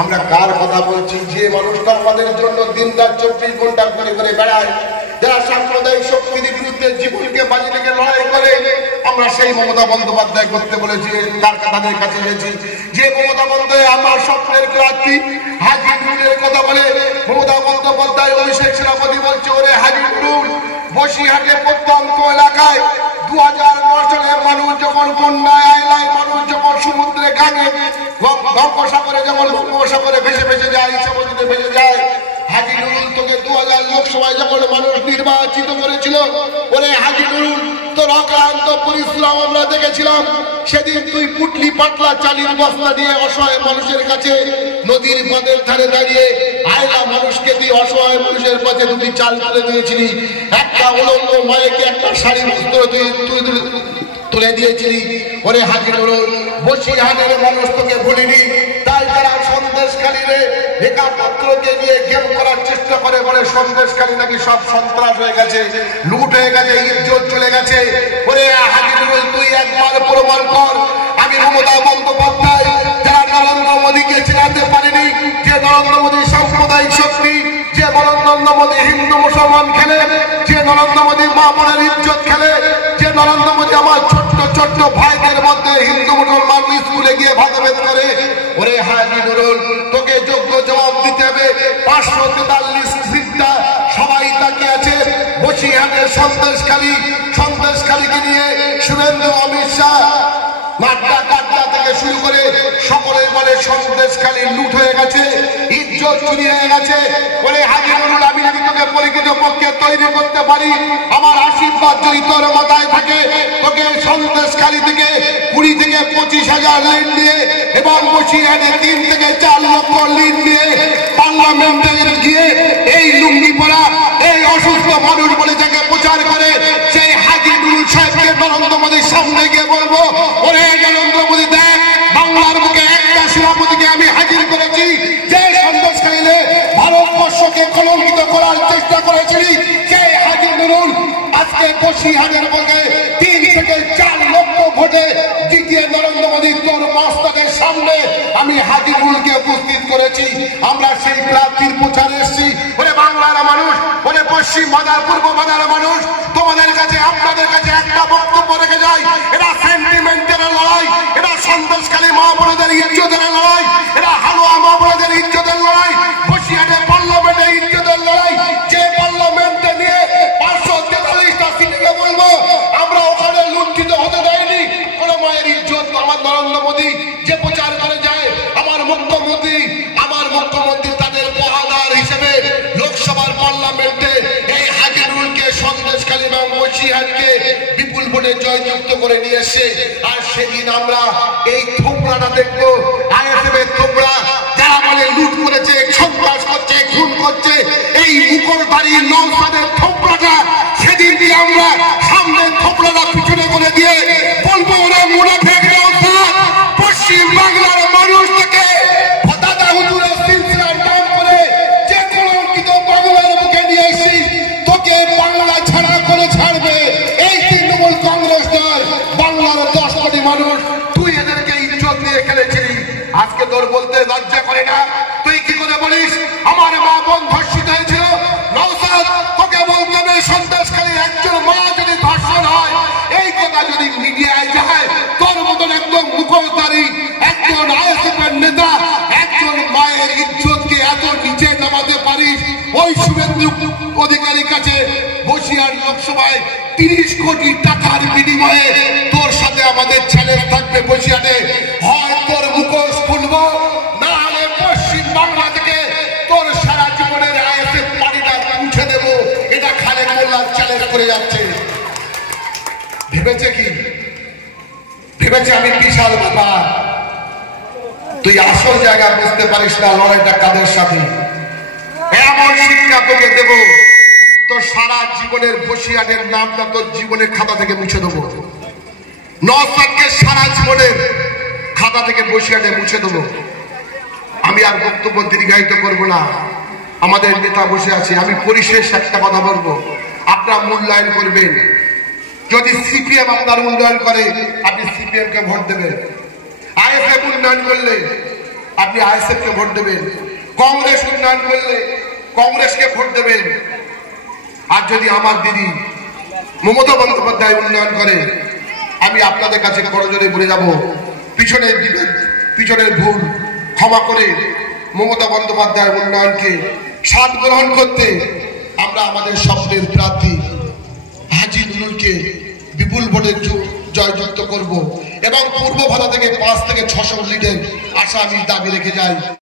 আমরা কার কথা বলছি? যে মানুষটা আমাদের জন্য দিনরাত 24 ঘন্টা করে করে বেড়ায়, যারা সাম্প্রদায়িক শক্তির বিরুদ্ধে জীবনকে বাজি রেখে লড়াই করে, আমরা সেই মমতা বন্দ্যোপাধ্যায় করতে বলেছি, তার তাদের কাছে এসেছি। যে মমতা বন্দ্যোপাধ্যায় আমার স্বপ্নের প্রার্থী হাজী নুরুলের কথা বলে, মমতা বন্দ্যোপাধ্যায় অভিষেক সেনাপতি বলছে, ওরে হাজী নুরুল, বসিরহাটের প্রত্যন্ত এলাকায় 2009 সালে মানুষ যখন বন্যায় আইলায়, মানুষ যখন সমুদ্রে গাঙে গঙ্গোসাগরে, যখন বঙ্গোপসাগরে ভেসে ভেসে যায়, সমুদ্রে ভেসে যায়, হাজী নুরুল তোকে 2000 লোকসভায় যখন মানুষ নির্বাচিত করেছিল, ওরে হাজী নুরুল, তোর অক্লান্ত পরিশ্রম আমরা দেখেছিলাম। সেদিন তুই পুটলি পাতলা চালির বস্তা নিয়ে অসহায় মানুষের কাছে নদীর বাঁধের ধারে দাঁড়িয়ে আয়লা মানুষকে দিয়ে অসহায় মানুষের কাছে দুটি চাল তুলে দিয়েছিলি, একটা উলঙ্গ মায়েকে একটা শাড়ি বস্ত্র তুলে দিয়েছিলি। ওরে হাজী নুরুল, বসিরহাটের মানুষ তোকে ভুলিনি। তাই যারা সন্দেশকালীরে একাত্তরকে নিয়ে গেম করার চেষ্টা করে, বলে সন্দেশকালী নাকি সব সন্ত্রাস হয়ে গেছে, লুট হয়ে গেছে, ইজ্জত চলে গেছে। ওরে হাজী নুরুল, তুই একবার প্রমাণ কর। আমি মমতা বন্দ্যোপাধ্যায় যারা নরেন্দ্র মোদীকে চেনাতে পারেনি, যে নরেন্দ্র মোদী সাম্প্রদায়িক শক্তি, যে নরেন্দ্র মোদী হিন্দু মুসলমান খেলে, যে নরেন্দ্র মোদী মা বোনের ইজ্জত খেলে, যে নরেন্দ্র মোদী আমার ছোট্ট ছোট্ট ভাইদের মধ্যে হিন্দু মুসলমান স্কুলে গিয়ে ভেদাভেদ করে, ওরে হাজী নুরুল, তোকে যোগ্য জবাব দিতে হবে। 543 সিটটা সবাই তাকিয়ে আছে। বসিরহাটের সন্দেশখালীকে নিয়ে শুভেন্দু, অমিত শাহ, মাড্ডা কাড্ডা থেকে শুরু করে সকলে বলে সন্দেশখালী লুট হয়ে গেছে, ইজ্জত চুরি হয়ে গেছে। বলে হাজী নুরুল, আমি যদি তোকে পরিচিত পক্ষে তৈরি করতে পারি, আমার আশীর্বাদ যদি তোর মাথায় থাকে, তোকে সন্দেশখালী থেকে 20 থেকে 25,000 লিড নিয়ে এবং বসিরহাটে 3 থেকে 4 লক্ষ লিড নিয়ে পার্লামেন্টে গিয়ে এই লুঙ্গি পরা, এই অসুস্থ মানুষ বলে যাকে প্রচার করে, সেই হাজী নুরুল সাহেবকে নরেন্দ্র মোদীর সামনে গিয়ে বলবো, ওরে নরেন্দ্র মোদী, দেখ বাংলার বুকে একটা সেনাপতিকে আমি হাজির করেছি, যে সন্দেশখালীতে ভারতবর্ষকে কলঙ্কিত করার চেষ্টা করেছিলি, সেই হাজী নুরুল আজকে বসিরহাটের বুকে 3 থেকে 4 লক্ষ ভোটে জিতিয়ে নরেন্দ্র মোদী তোর মস্তকের সামনে আমি হাজী নুরুলকে উপস্থিত করেছি। আমরা সেই প্রার্থীর প্রচারে এসেছি। ওরে বাংলার মানুষ, ওরে পশ্চিম বাংলার, পূর্ব বাংলার মানুষ, তোমাদের কাছে, আপনাদের কাছে একটা বক্তব্য রেখে যায়, এটা সেন্টিমেন্টের লড়াই, এটা সন্দেশখালী মা বোনদের ইজ্জতের লড়াই, এটা হালুয়া মা বোনদের ইজ্জতের লড়াই, বসিরহাটে পার্লামেন্টে ইজ্জতের লড়াই। যে পার্লামেন্টে নিয়ে 543টা সিটকে বলবো আমরা ওখানে লুণ্ঠিত হতে দেয়নি কোন মায়ের ইজ্জত। আমার নরেন্দ্র মোদী যে প্রচার করে যায়, আমার মুখ্যমন্ত্রী তাদের পহাদার হিসেবে লোকসভার পার্লামেন্টে এই হাজী নুরুলকে সন্দেশখালী এবং বসিরহাটকে বিপুল ভোটে জয়যুক্ত করে নিয়ে এসে, আর সেদিন আমরা এই থোবড়াটা দেখবো, আইএসএফ এর থোবড়া, যারা বলে লুট করেছে, সন্ত্রাস করছে, খুন করছে, এই মুখরবাড়ি নওশাদের থোবড়াটা সেদিন দিয়ে আমরা সামনে থোবড়াটা পিছনে করে দিয়ে বলবো, ওরা মুনাফেক নওশাদ, পশ্চিম বাংলার মানুষ থেকে দাদা হুজুরের সিলসিলার নাম করে যে কলঙ্কিত বাংলার বুকে নিয়ে এসেছিস, তোকে বাংলা ছাড়া করে ছাড়বে এই তৃণমূল কংগ্রেস দল। বাংলার 10 কোটি মানুষ, তুই এদেরকে ইজ্জত দিয়ে খেলেছিলি, আজকে তোর বলতে লজ্জা করে না? তুই কি করে বলিস আমার মা বোন ধর্ষিত হয়েছিল? নওশাদ, তোকে বলতে হবে, সন্দেশখালীর একজন মা যদি ধর্ষণ হয়, এই কথা যদি মিডিয়ায় যায়, তোর মতন একদম মুখোশধারী একজন আইএসএফের নেতা একজন মায়ের ইজ্জতকে এত নিচে নামাতে পারিস? ওই শুভেন্দু অধিকারীর কাছে বসিরহাট লোকসভায় 30 কোটি টাকার বিনিময়ে তোর সাথে আমাদের চ্যালেঞ্জ থাকবে বসিরহাটে, হয় তোর মুখোশ খুলবো, না হলে পশ্চিম বাংলা থেকে তোর সারা জীবনের আইএসএফ পার্টিটা মুছে দেব। এটা খালেদ মোল্লা চ্যালেঞ্জ করে যাচ্ছে। ভেবেছে কি? ভেবেছে আমি বিশাল ব্যাপার। তুই আসল জায়গা বুঝতে পারিস না, লড়াইটা কাদের সাথে। এমন শিক্ষা তোকে দেব, তোর সারা জীবনের বসিরহাটের নামটা তোর জীবনের খাতা থেকে মুছে দেবো। নওশাদকে সারা জীবনের খাতা থেকে বসিরহাটে মুছে দেবো। আমি আর বক্তব্য দীর্ঘায়িত করবো না, আমাদের নেতা বসে আছে। আমি পরিশেষ একটা কথা বলবো, আপনারা মূল্যায়ন করবেন। যদি সিপিএম আপনার উন্নয়ন করে, আপনি সিপিএম কে ভোট দেবেন। আইএসএফ উন্নয়ন করলে আপনি আইএসএফ কে ভোট দেবেন, কংগ্রেস উন্নয়ন করলে কংগ্রেসকে ভোট দেবেন। আর যদি আমার দিদি মমতা বন্দ্যোপাধ্যায় উন্নয়ন করে, আমি আপনাদের কাছে করজোড়ে বলে যাব, পিছনের ভুল ক্ষমা করে মমতা বন্দ্যোপাধ্যায় উন্নয়নকে স্বাদ গ্রহণ করতে আমরা আমাদের স্বপ্নের প্রার্থী হাজী নুরুলকে বিপুল ভোটে জয়যুক্ত করব এবং পূর্ব ভারত থেকে 5 থেকে 600 লিডের আশা আমি দাবি রেখে যাই।